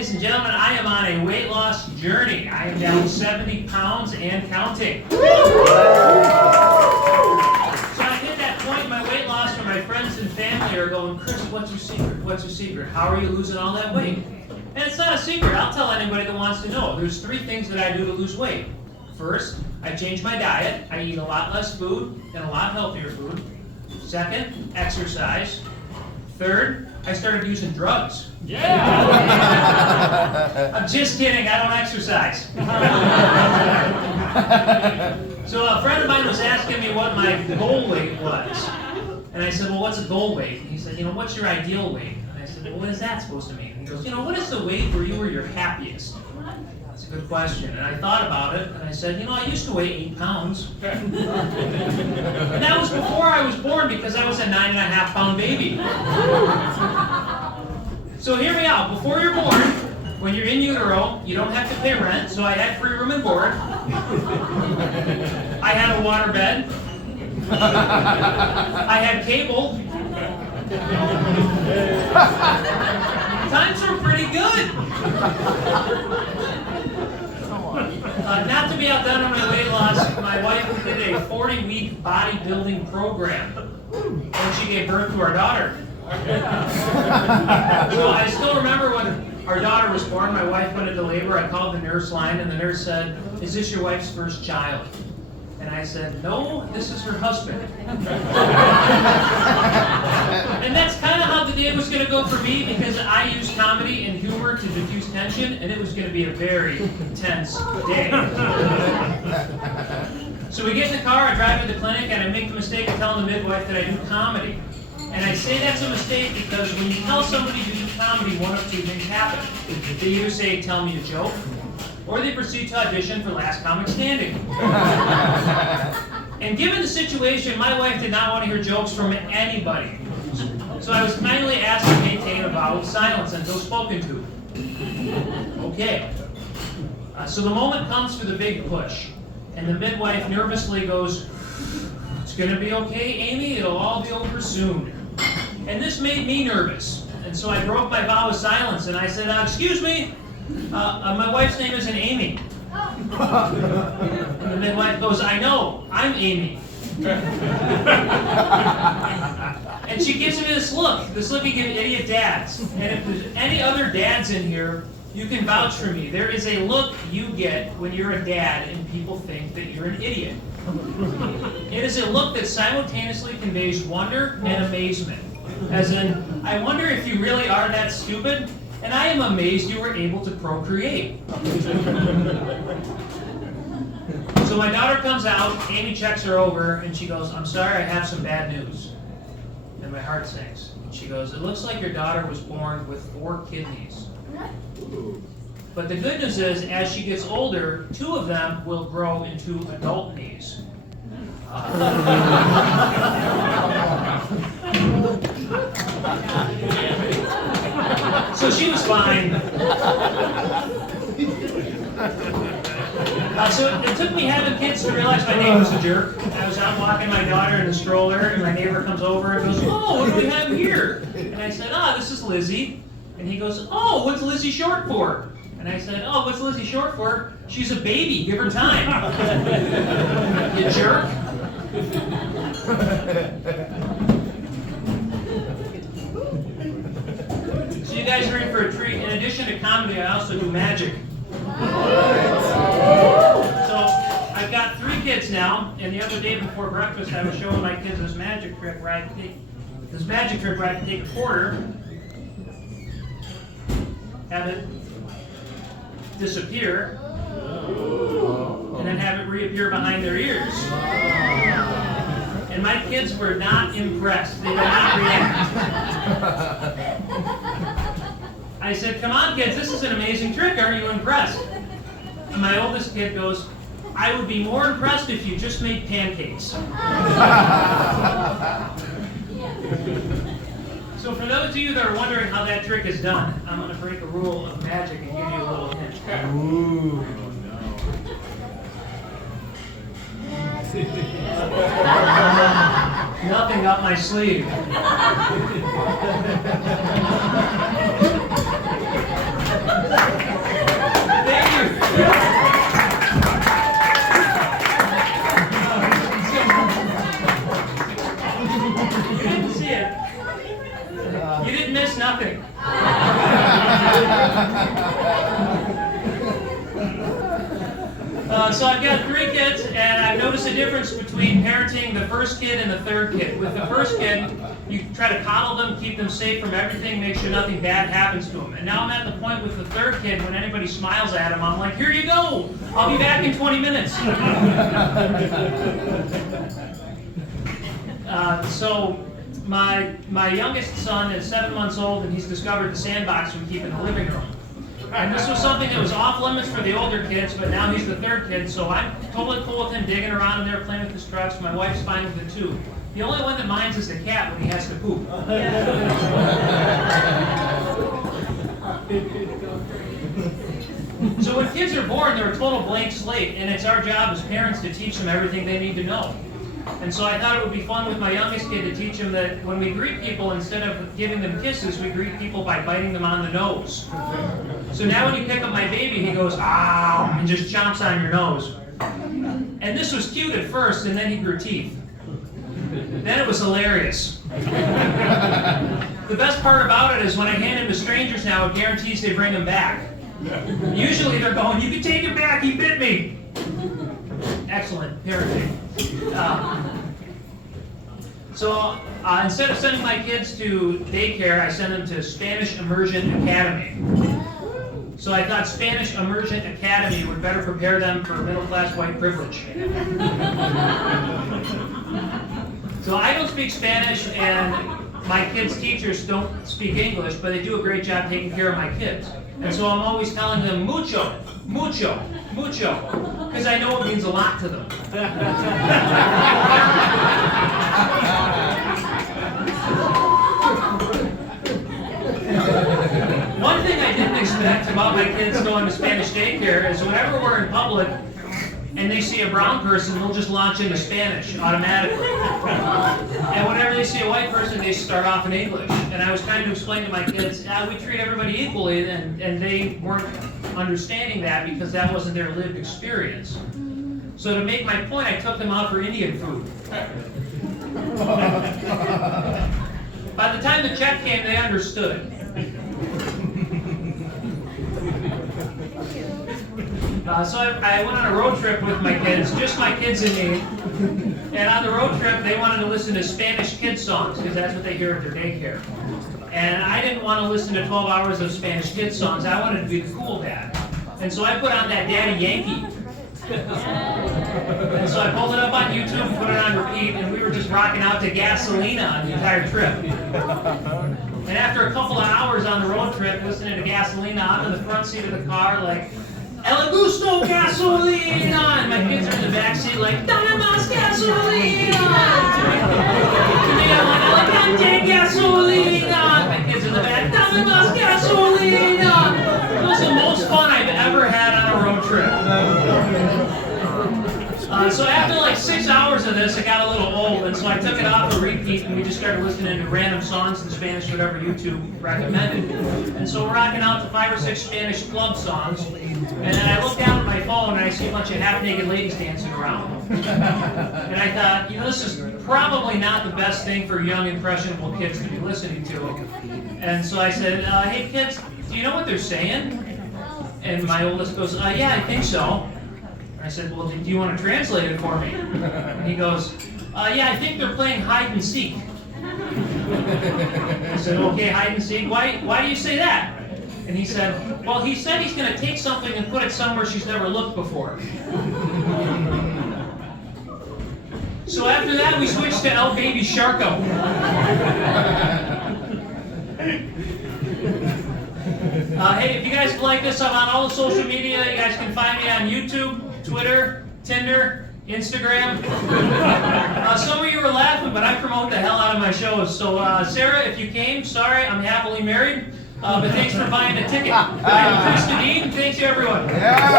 Ladies and gentlemen, I am on a weight loss journey. I am down 70 pounds and counting. So I hit that point in my weight loss where my friends and family are going, Chris, what's your secret? What's your secret? How are you losing all that weight? And it's not a secret. I'll tell anybody that wants to know. There's 3 things that I do to lose weight. First, I change my diet. I eat a lot less food and a lot healthier food. Second, exercise. Third, I started using drugs. Yeah! I'm just kidding, I don't exercise. So a friend of mine was asking me what my goal weight was. And I said, well, what's a goal weight? And he said, what's your ideal weight? And I said, well, what is that supposed to mean? And he goes, what is the weight where you were your happiest? That's a good question. And I thought about it, and I said, I used to weigh 8 pounds. And that was before I was born because I was a 9.5-pound baby. So hear me out. Before you're born, when you're in utero, you don't have to pay rent, so I had free room and board. I had a water bed. I had cable. Times were pretty good. Not to be outdone on my weight loss, my wife did a 40-week bodybuilding program when she gave birth to our daughter. So I still remember when our daughter was born, my wife went into labor, I called the nurse line, and the nurse said, is this your wife's first child? And I said, no, this is her husband. And that's kind of how the day was going to go for me because I used comedy and humor to diffuse tension, and it was going to be a very tense day. So we get in the car, I drive to the clinic, and I make the mistake of telling the midwife that I do comedy. And I say that's a mistake because when you tell somebody you do comedy, one of 2 things happen. They either say, tell me a joke, or they proceed to audition for Last Comic Standing. And given the situation, my wife did not want to hear jokes from anybody. So I was kindly asked to maintain a vow of silence until spoken to. Okay. So the moment comes for the big push. And the midwife nervously goes, it's going to be okay, Amy. It'll all be over soon. And this made me nervous. And so I broke my vow of silence and I said, excuse me, my wife's name isn't Amy. And the midwife goes, I know, I'm Amy. And she gives me this look you give idiot dads. And if there's any other dads in here, you can vouch for me. There is a look you get when you're a dad and people think that you're an idiot. It is a look that simultaneously conveys wonder and amazement. As in, I wonder if you really are that stupid, and I am amazed you were able to procreate. So my daughter comes out, Amy checks her over, and she goes, I'm sorry, I have some bad news. And my heart sinks. She goes, it looks like your daughter was born with 4 kidneys. But the good news is, as she gets older, 2 of them will grow into adult knees. So she was fine. So it took me having kids to realize my name was a jerk. I was out walking my daughter in a stroller, and my neighbor comes over and goes, oh, what do we have here? And I said, this is Lizzie. And he goes, oh, what's Lizzie short for? And I said, oh, what's Lizzie short for? She's a baby, give her time. You jerk. So you guys are in for a treat. In addition to comedy, I also do magic. So I've got 3 kids now, and the other day before breakfast, I was showing my kids this magic trick where I can take a quarter, have it disappear, and then have it reappear behind their ears. And my kids were not impressed. They did not react. I said, come on kids, this is an amazing trick, aren't you impressed? And my oldest kid goes, I would be more impressed if you just made pancakes. So for those of you that are wondering how that trick is done, I'm going to break a rule of magic and give you a little hint. Ooh. Nothing up my sleeve. So I've got 3 kids, and I've noticed a difference between parenting the first kid and the third kid. With the first kid, you try to coddle them, keep them safe from everything, make sure nothing bad happens to them. And now I'm at the point with the third kid, when anybody smiles at him, I'm like, here you go, I'll be back in 20 minutes. So my youngest son is 7 months old, and he's discovered the sandbox we keep in the living room. And this was something that was off limits for the older kids, but now he's the third kid, so I'm totally cool with him digging around in there, playing with his trucks. My wife's fine with it too. The only one that minds is the cat when he has to poop. So when kids are born, they're a total blank slate, and it's our job as parents to teach them everything they need to know. And so I thought it would be fun with my youngest kid to teach him that when we greet people, instead of giving them kisses, we greet people by biting them on the nose. So now when you pick up my baby, he goes, ow, and just chomps on your nose. And this was cute at first, and then he grew teeth. Then it was hilarious. The best part about it is when I hand him to strangers now, it guarantees they bring him back. Usually they're going, you can take him back, he bit me. Excellent parenting. So instead of sending my kids to daycare, I send them to Spanish Immersion Academy. So I thought Spanish Immersion Academy would better prepare them for middle-class white privilege. So I don't speak Spanish, and my kids' teachers don't speak English, but they do a great job taking care of my kids. And so I'm always telling them mucho, mucho, mucho, because I know it means a lot to them. One thing I didn't expect about my kids going to Spanish daycare is whenever we're in public and they see a brown person, they'll just launch into Spanish automatically. And whenever they see a white person, they start off in English. And I was trying to explain to my kids, we treat everybody equally, and they weren't understanding that because that wasn't their lived experience. So to make my point, I took them out for Indian food. By the time the check came, they understood. So I went on a road trip with my kids, just my kids and me. And on the road trip, they wanted to listen to Spanish kids songs because that's what they hear at their daycare. And I didn't want to listen to 12 hours of Spanish kids songs. I wanted to be the cool dad. And so I put on that Daddy Yankee. And so I pulled it up on YouTube and put it on repeat, and we were just rocking out to Gasolina on the entire trip. And after a couple of hours on the road trip, listening to Gasolina, I'm in the front seat of the car like, El gusto gasolina! And my kids are in the back seat like, Dame más gasolina! To me, I'm like, Elegante gasolina! My kids in the back, Dame más gasolina! It was the most fun I've ever had on a road trip. So after like 6 hours of this, it got a little old, and so I took it off a repeat, and we just started listening to random songs in Spanish, whatever YouTube recommended. And so we're rocking out to 5 or 6 Spanish club songs, and then I look down at my phone, and I see a bunch of half-naked ladies dancing around. And I thought, this is probably not the best thing for young, impressionable kids to be listening to. And so I said, hey kids, do you know what they're saying? And my oldest goes, yeah, I think so. I said, well, do you want to translate it for me? And he goes, yeah, I think they're playing hide and seek. I said, okay, hide and seek. Why do you say that? And he said, well, he said he's going to take something and put it somewhere she's never looked before. So after that, we switched to El Baby Sharko. Hey, if you guys like this, I'm on all the social media. You guys can find me on YouTube, Twitter, Tinder, Instagram. Some of you were laughing, but I promote the hell out of my shows. So, Sarah, if you came, sorry, I'm happily married. But thanks for buying a ticket. I'm Chris Dean. Thanks to everyone. Yeah.